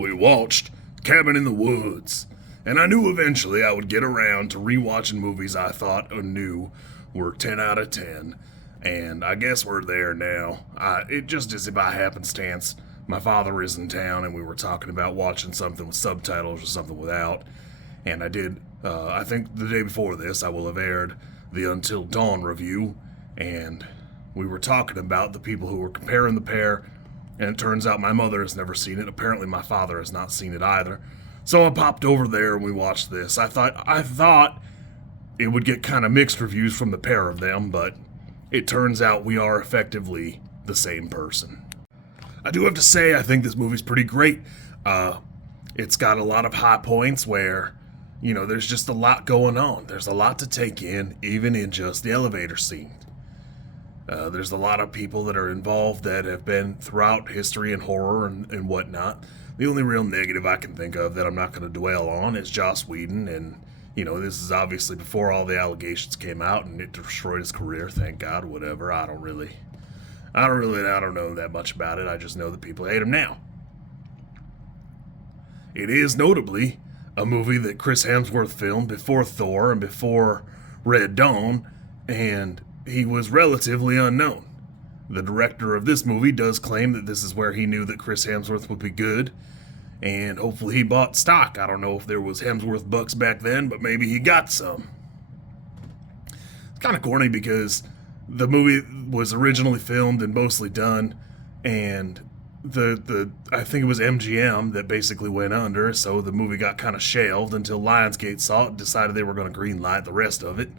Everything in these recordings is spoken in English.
we watched Cabin in the Woods, and I knew eventually I would get around to rewatching movies I thought or knew were 10 out of 10, and I guess we're there now. It just is by happenstance. My father is in town, and we were talking about watching something with subtitles or something without, and I did, I think the day before this, I will have aired the Until Dawn review, and we were talking about the people who were comparing the pair, and it turns out my mother has never seen it. Apparently my father has not seen it either. So I popped over there and we watched this. I thought it would get kind of mixed reviews from the pair of them, but it turns out we are effectively the same person. I do have to say, I think this movie's pretty great. It's got a lot of high points where, you know, there's just a lot going on. There's a lot to take in, even in just the elevator scene. There's a lot of people that are involved that have been throughout history and horror and whatnot. The only real negative I can think of that I'm not going to dwell on is Joss Whedon, and, you know, this is obviously before all the allegations came out and it destroyed his career, thank God, whatever. I don't know that much about it. I just know that people hate him now. It is notably a movie that Chris Hemsworth filmed before Thor and before Red Dawn, and he was relatively unknown. The director of this movie does claim that this is where he knew that Chris Hemsworth would be good, and hopefully he bought stock. I don't know if there was Hemsworth bucks back then, but maybe he got some. It's kind of corny because the movie was originally filmed and mostly done, and I think it was MGM that basically went under, so the movie got kind of shelved until Lionsgate saw it and decided they were going to greenlight the rest of it.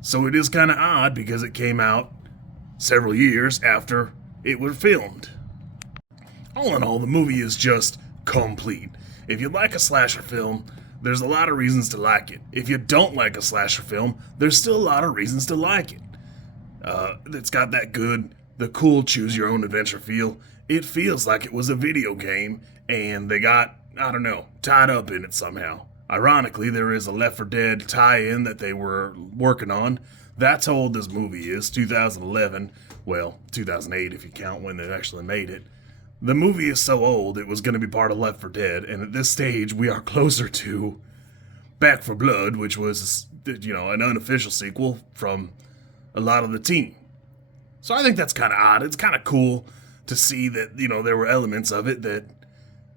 So it is kind of odd because it came out several years after it was filmed. All in all, the movie is just complete. If you like a slasher film, there's a lot of reasons to like it. If you don't like a slasher film, there's still a lot of reasons to like it. It's got the cool choose-your-own-adventure feel. It feels like it was a video game, and they got, tied up in it somehow. Ironically, there is a Left 4 Dead tie-in that they were working on. That's how old this movie is, 2011. Well, 2008 if you count when they actually made it. The movie is so old, it was going to be part of Left 4 Dead, and at this stage, we are closer to Back 4 Blood, which was, an unofficial sequel from a lot of the team. So I think that's kind of odd. It's kind of cool to see that, there were elements of it that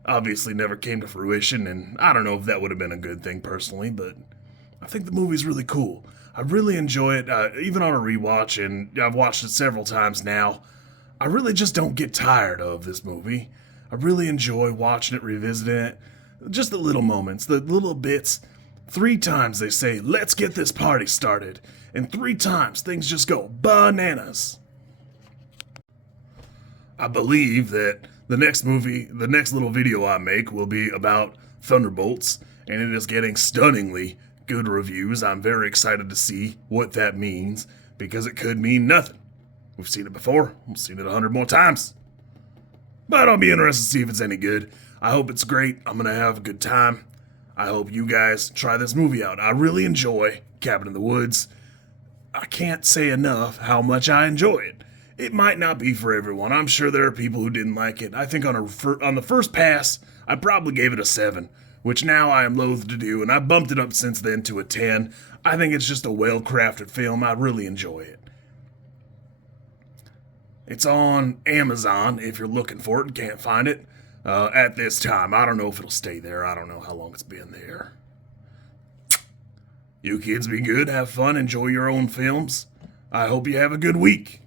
obviously never came to fruition, and I don't know if that would have been a good thing personally, but I think the movie's really cool. I really enjoy it, even on a rewatch, and I've watched it several times now. I really just don't get tired of this movie. I really enjoy watching it, revisiting it. Just the little moments, the little bits. 3 times they say, "Let's get this party started," and 3 times things just go bananas. I believe that the next little video I make will be about Thunderbolts, and it is getting stunningly good reviews. I'm very excited to see what that means, because it could mean nothing. We've seen it before. We've seen it 100 more times. But I'll be interested to see if it's any good. I hope it's great. I'm going to have a good time. I hope you guys try this movie out. I really enjoy Cabin in the Woods. I can't say enough how much I enjoy it. It might not be for everyone. I'm sure there are people who didn't like it. I think on the first pass, I probably gave it a 7, which now I am loath to do, and I bumped it up since then to a 10. I think it's just a well-crafted film. I really enjoy it. It's on Amazon if you're looking for it and can't find it at this time. I don't know if it'll stay there. I don't know how long it's been there. You kids be good, have fun, enjoy your own films. I hope you have a good week.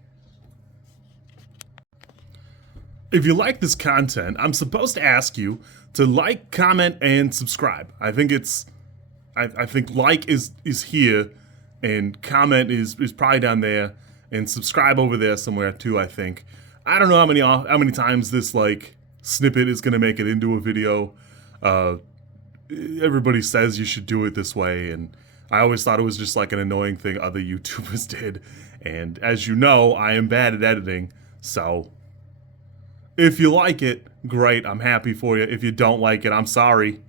If you like this content, I'm supposed to ask you to like, comment, and subscribe. I think like is here, and comment is probably down there, and subscribe over there somewhere too, I think. I don't know how many times this snippet is gonna make it into a video. Everybody says you should do it this way, and I always thought it was just an annoying thing other YouTubers did. And as you know, I am bad at editing, so if you like it, great, I'm happy for you. If you don't like it, I'm sorry.